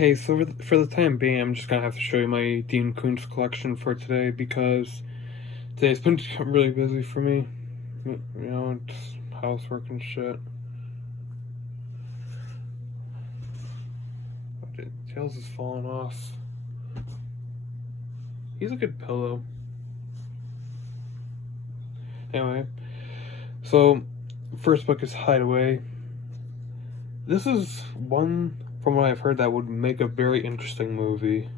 Hey, so for the time being, I'm just gonna have to show you my Dean Koontz collection for today because today's been really busy for me. It's housework and shit. Tails is falling off. He's a good pillow. Anyway, so first book is Hideaway. This is one, from what I've heard, that would make a very interesting movie.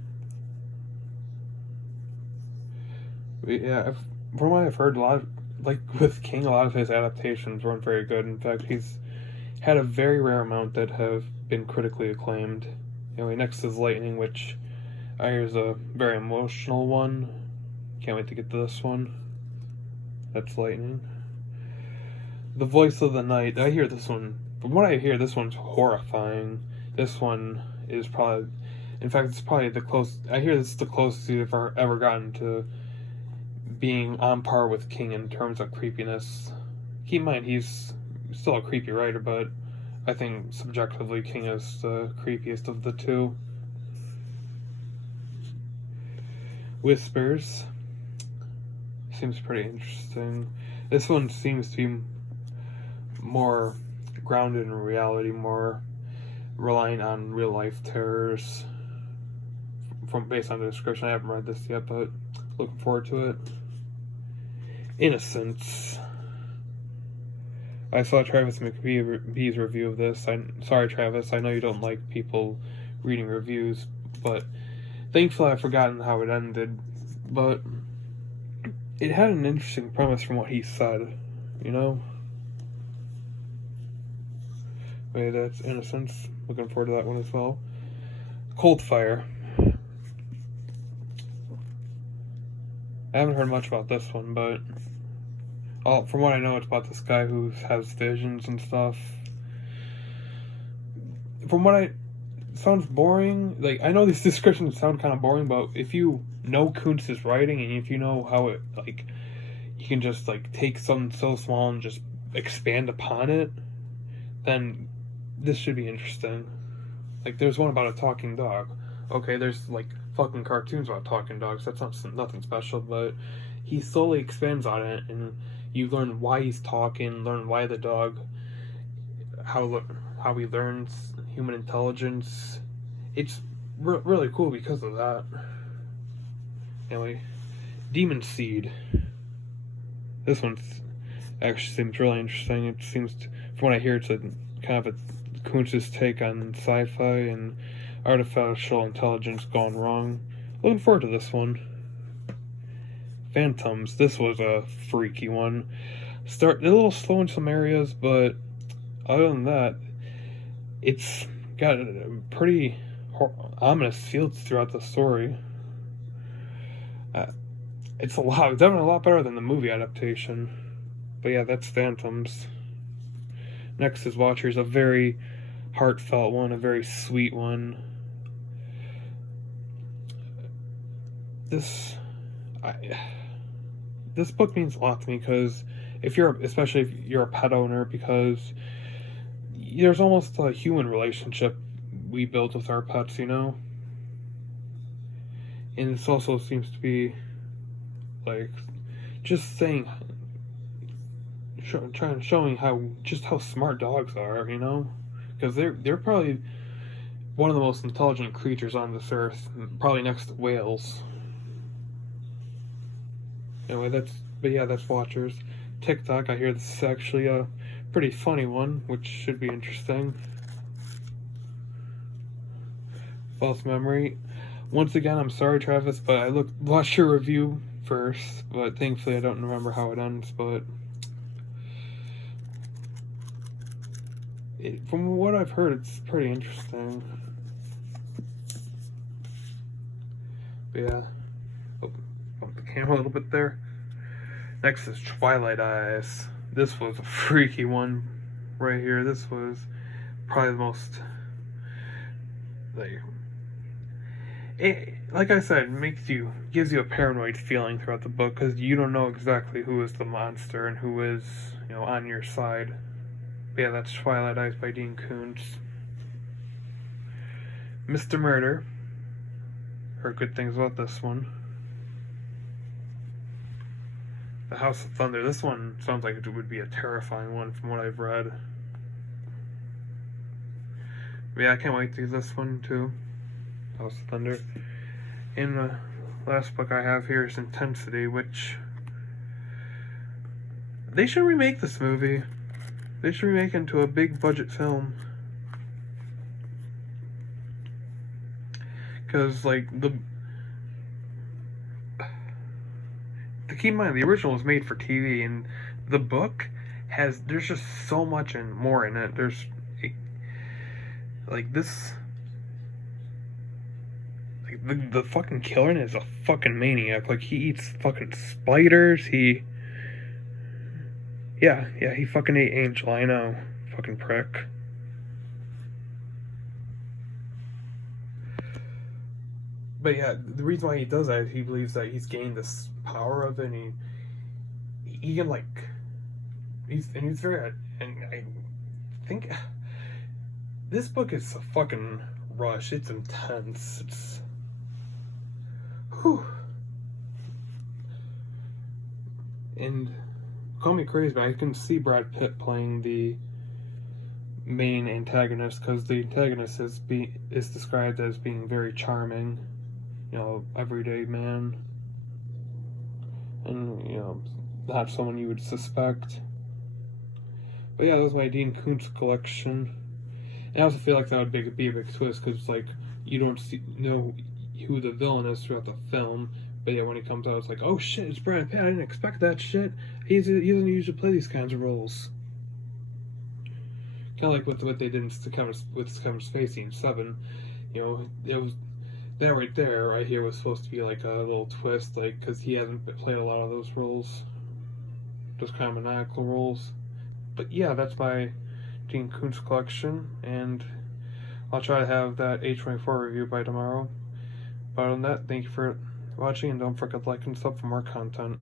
Yeah, from what I've heard, a lot of, like with King, a lot of his adaptations weren't very good. In fact, he's had a very rare amount that have been critically acclaimed. Anyway, next is Lightning, which I hear is a very emotional one. Can't wait to get to this one. That's Lightning. The Voice of the Night. I hear this one. From what I hear, this one's horrifying. This one is probably, in fact, it's probably the closest. I hear this is the closest you've ever gotten to being on par with King in terms of creepiness. Keep in mind, he's still a creepy writer, but I think subjectively King is the creepiest of the two. Whispers seems pretty interesting. This one seems to be more grounded in reality, more relying on real life terrors. From based on the description, I haven't read this yet, but looking forward to it. Innocence. I saw Travis McBee's review of this. I'm sorry, Travis. I know you don't like people reading reviews, but thankfully I've forgotten how it ended. But it had an interesting premise from what he said, you know? Wait, that's Innocence. Looking forward to that one as well. Cold Fire. I haven't heard much about this one, but from what I know, it's about this guy who has visions and stuff. Sounds boring. Like, I know these descriptions sound kind of boring, but if you know Koontz's writing and if you know how it, like, you can just, like, take something so small and just expand upon it, then this should be interesting. Like, there's one about a talking dog. Okay, there's, like, fucking cartoons about talking dogs. That's nothing special, but he slowly expands on it, and you learn why he's talking, learn why the dog, how he learns human intelligence. It's really cool because of that. Anyway, Demon Seed. This one actually seems really interesting. It seems, from what I hear, it's a kind of a Koontz's take on sci-fi and artificial intelligence gone wrong. Looking forward to this one. Phantoms. This was a freaky one. A little slow in some areas, but other than that, it's got a pretty ominous feel throughout the story. It's definitely a lot better than the movie adaptation. But yeah, that's Phantoms. Next is Watchers, a very heartfelt one, a very sweet one. This book means a lot to me because especially if you're a pet owner, because there's almost a human relationship we build with our pets, you know? And this also seems to be like just showing how smart dogs are, you know? Because they're probably one of the most intelligent creatures on this earth, probably next to whales. Anyway, that's Watchers. TikTok, I hear this is actually a pretty funny one, which should be interesting. False Memory. Once again, I'm sorry, Travis, but I watched your review first, but thankfully I don't remember how it ends, but from what I've heard, it's pretty interesting. But yeah. Bump the camera a little bit there. Next is Twilight Eyes. This was a freaky one right here. This was probably the most, like I said, gives you a paranoid feeling throughout the book because you don't know exactly who is the monster and who is, on your side. But yeah, that's Twilight Eyes by Dean Koontz. Mr. Murder. Heard good things about this one. The House of Thunder. This one sounds like it would be a terrifying one from what I've read. But yeah, I can't wait to do this one too. House of Thunder. And the last book I have here is Intensity, which they should remake this movie. They should remake it into a big budget film. Because, like, keep in mind, the original was made for TV, and the book there's just so much and more in it. Like, this, like, the fucking killer in it is a fucking maniac. Like, he eats fucking spiders, he fucking ate Angel, I know. Fucking prick. But yeah, the reason why he does that is he believes that he's gained this power of it, and he can, like, he's very, and I think this book is a fucking rush. It's intense. It's, whew. And call me crazy, but I can see Brad Pitt playing the main antagonist, because the antagonist is described as being very charming, you know, everyday man, and, you know, not someone you would suspect. But yeah, that was my Dean Koontz collection. And I also feel like that would be a big twist, because, like, you don't know who the villain is throughout the film, but yeah, when he comes out, it's like, oh shit, it's Brad Pitt, I didn't expect that shit. He doesn't usually play these kinds of roles. Kind of like what they did with Kevin Spacey in Seven. You know, it was that right here was supposed to be like a little twist, like, because he hasn't played a lot of those roles, just kind of maniacal roles. But yeah, that's my Dean Koontz collection, and I'll try to have that A24 review by tomorrow. But other than that, thank you for watching, and don't forget to like and sub for more content.